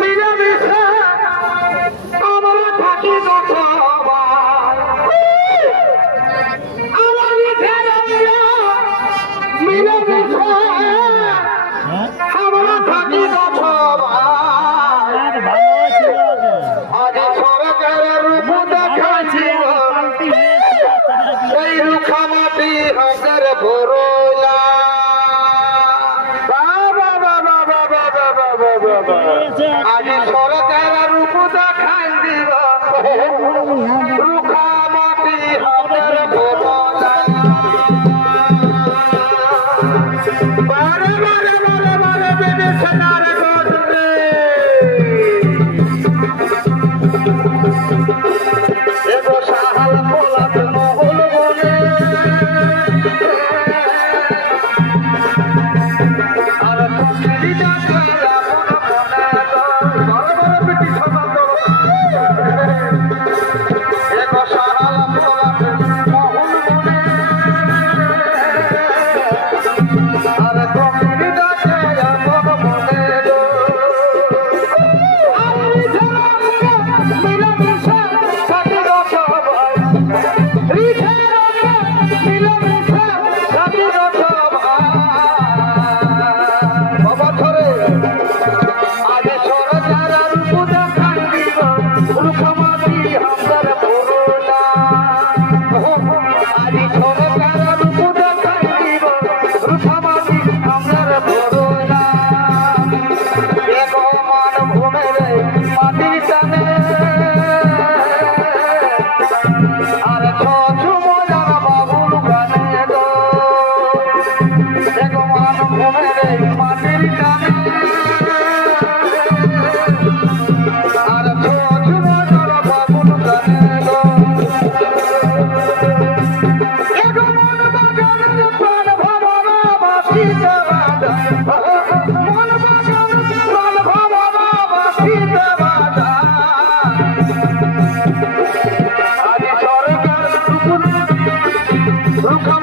মিলেমিশে আমরা থাকি সবাই আমার মিলেমিশে আমরা থাকি সবাই আজ সরকারের রূপ দেখাচ্ছি এই রুখা মাটি হাতের ভরলা আজ সরকারের রূপ দেখাই দিব রুখা মাটি হাতের ভরলা বারে বারে বারে বারে বেদে সেনার গজরে এগো সাহাল পোলাত মহল বনে আর কমিরি ডাকলা মনে মনে বড় বড় পিটি সমাজ এগো সাহাল পোলাত মহল বনে আর কমিরি ডাকলা মনে আমি ঝাড়া মিলেমিশে থাকি সবাই মিলেমিশে থাকি সবাই বাবা ধরে আজ সরকারের রূপ দেখাই দিব রুখমাটি হাতের ভরলা আজ সরকারের রূপ দেখাই দিব রুখমাটি হাতের ভরলা এগো মান ভূমের মাটির টানে আর ছু মজার বাবুল গানে গো এগো মান ভূমের মাটির টানে আর ছু মজার বাবুল গানে গো এগো মন বাগান প্রাণ ভাবনা বাসিতে বাজা মন বাগান প্রাণ ভাবনা বাসিতে বাজা আজ সরকার রুখা